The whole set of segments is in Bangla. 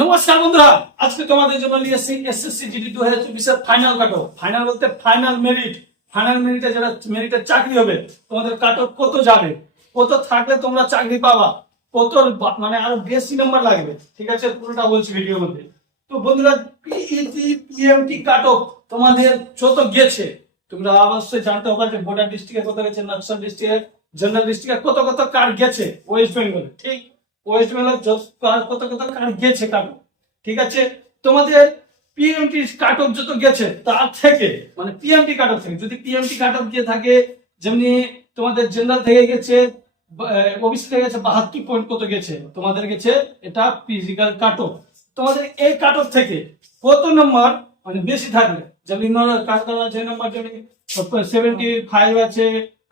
নমস্কার বন্ধুরা, আজকে তোমাদের জন্য নিয়ে এসেছি এসএসসি জিডি দু হাজার চব্বিশের ফাইনাল কাটো ফাইনাল বলতে ফাইনাল মেরিট ফাইনাল মেরিটে যারা মেরিটের চাকরি হবে, তোমাদের কাটো কত যাবে? কত থাকলে তোমরা চাকরি পাবা? কত মানে আরও বেশি নাম্বার লাগবে। ঠিক আছে, পুরোটা বলছি ভিডিওর মধ্যে। তো বন্ধুরা পিইটি পিএমটি কাটো তোমাদের যত গেছে, তোমরা অবশ্যই জানতে হবে যে বর্ডার ডিস্ট্রিক্টে কত গেছে নকশাল ডিস্ট্রিক্টে জেনারেল ডিস্ট্রিক্টে কত কত কার গেছে ওয়েস্ট বেঙ্গলে ঠিক? ওয়েস্ট বেঙ্গল কত কত গেছে কার্ড ঠিক আছে? তোমাদের পিএমটি কাটক যত গেছে, তার থেকে মানে পিএমটি কাটক থেকে, যদি পিএমটি কাটক গিয়ে থাকে, যেমনি তোমাদের জেনারেল থেকে গেছে ওবিসি থেকে গেছে বাহাত্তর পয়েন্ট কত গেছে, তোমাদের গেছে এটা ফিজিক্যাল কাটক তোমাদের এই কাটক থেকে কত নম্বর মানে বেশি থাকবে? যেমনি কারণ যে নম্বর যেমনি সেভেন্টি ফাইভ আছে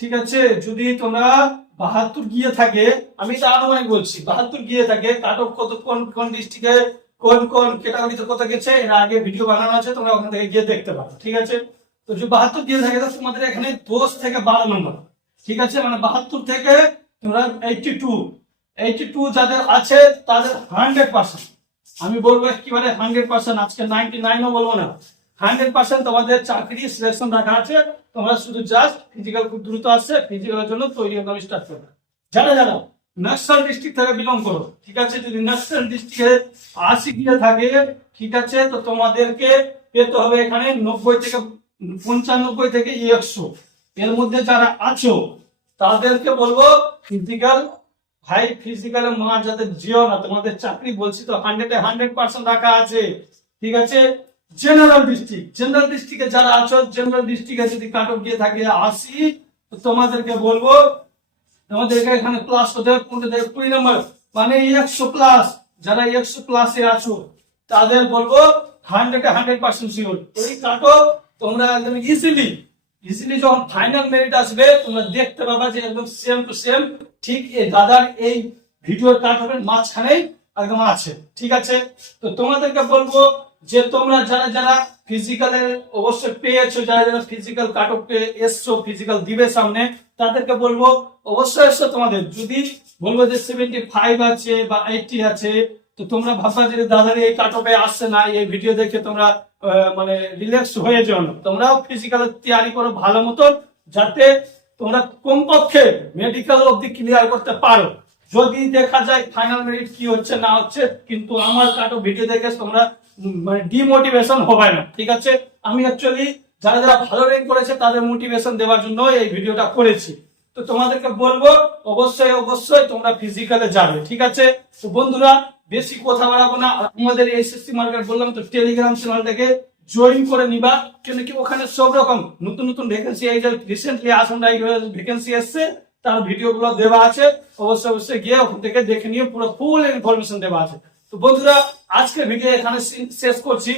ঠিক আছে? যদি তোমরা বাহাত্তর গিয়ে থাকে, আমি এটা আনুমানিক বলছি, বাহাত্তর গিয়ে থাকে কাট অফ কত কোন কোন ডিস্ট্রিক্টে, কোন কোন ক্যাটাগরিতে কত গেছে, এর আগে ভিডিও বানানো আছে, তোমরা ওখান থেকে গিয়ে দেখতে পারো, ঠিক আছে? তো যদি বাহাত্তর গিয়ে থাকে তো তোমাদের এখানে দশ থেকে বারো নম্বর ঠিক আছে? মানে বাহাত্তর থেকে তোমরা এইটটি টু এইটটি টু যাদের আছে, তাদের হান্ড্রেড পার্সেন্ট আমি বলব একেবারে হান্ড্রেড পার্সেন্ট আজকে নাইনটি নাইনও বলব না। হান্ড্রেড পার্সেন্ট তোমাদের চাকরি সিলেকশন রাখা আছে। তোমরা শুধু জাস্ট ফিজিক্যাল খুব দ্রুত আসছে ফিজিক্যালের জন্য তৈরি একদম স্টার্ট করবে। যারা যারা নকশাল ডিস্ট্রিক্ট থেকে বিলং করো, ঠিক আছে? যদি নকশাল ডিস্ট্রিক্টে আশি গিয়ে থাকে, ঠিক আছে? তো তোমাদেরকে পেতে হবে এখানে নব্বই থেকে পঞ্চানব্বই থেকে একশো। এর মধ্যে যারা আছো, তাদেরকে বলব ফিজিক্যাল ভাই ফিজিক্যালে মার যাতে যেও না, তোমাদের চাকরি বলছি তো হান্ড্রেডে হান্ড্রেড পার্সেন্ট রাখা আছে, ঠিক আছে? জেনারেল ডিস্ট্রিক্ট জেনারেল ডিস্ট্রিক্টে যারা আছো জেনারেল ডিস্ট্রিক্টে যদি কাটক গিয়ে থাকে আসি তোমাদেরকে বলব, তোমাদেরকে এখানে প্লাস হতে হবে, পনেরো, কুড়ি নম্বর। মানে একশো প্লাস যারা একশো প্লাসে আছো, তাদের বলব হান্ড্রেড হান্ড্রেড পার্সেন্ট শিওর এই কাটক তোমরা একদম ইজিলি ইজিলি যখন ফাইনাল মেরিট আসবে, তোমরা দেখতে পাবা যে একদম সেম টু সেম ঠিক এই দাদার এই ভিডিওর কাট হবে মাঝখানেই একদম আছে। ঠিক আছে? তো তোমাদেরকে বলব যে তোমরা যারা যারা ফিজিক্যালের অবশ্যই পেয়েছ, যারা যারা ফিজিক্যাল কাট অফ এসছো ফিজিক্যাল দিবে সামনে, তাদেরকে বলব, অবশ্যই এসছো তোমাদের। যদি বলব যে সেভেন্টি ফাইভ আছে বা এইটি আছে, তো তোমরা ভাববা যে দাদার এই কাট অফে আসছে না, এই ভিডিও দেখে তোমরা মানে রিল্যাক্স হয়ে যাও না। তোমরাও ফিজিক্যাল তৈরি করো ভালো মতন যাতে তোমরা কমপক্ষে মেডিকেল অবধি ক্লিয়ার করতে পারো। যদি দেখা যায় ফাইনাল মেরিট কি হচ্ছে, না হচ্ছে, কিন্তু আমার কাটো ভিডিও দেখে তোমরা মানে ডিমোটিভেশন হবে না, ঠিক আছে? আমি অ্যাকচুয়ালি যারা যারা ভালো রেঞ্জ করেছে, তাদের মোটিভেশন দেওয়ার জন্য এই ভিডিওটা করেছি। তো তোমাদেরকে বলব, অবশ্যই অবশ্যই তোমরা ফিজিক্যালে যাবে, ঠিক আছে? তো বন্ধুরা, বেশি কথা বাড়াবো না। আমাদের এসএসসি মার্কেট বললাম তো টেলিগ্রাম চ্যানেলটাকে জয়েন করে নিবা। কেন কি ওখানে সব রকম নতুন নতুন ভ্যাকেন্সি এই যে রিসেন্টলি আসন ভ্যাকেন্সি এসছে, তার ভিডিও গুলো দেওয়া আছে। অবশ্যই অবশ্যই গিয়ে ওখান থেকে দেখে নিয়ে পুরো ফুল ইনফরমেশন দেওয়া আছে। তো বন্ধুরা আজকে ভিডিও এখানে শেষ করছি।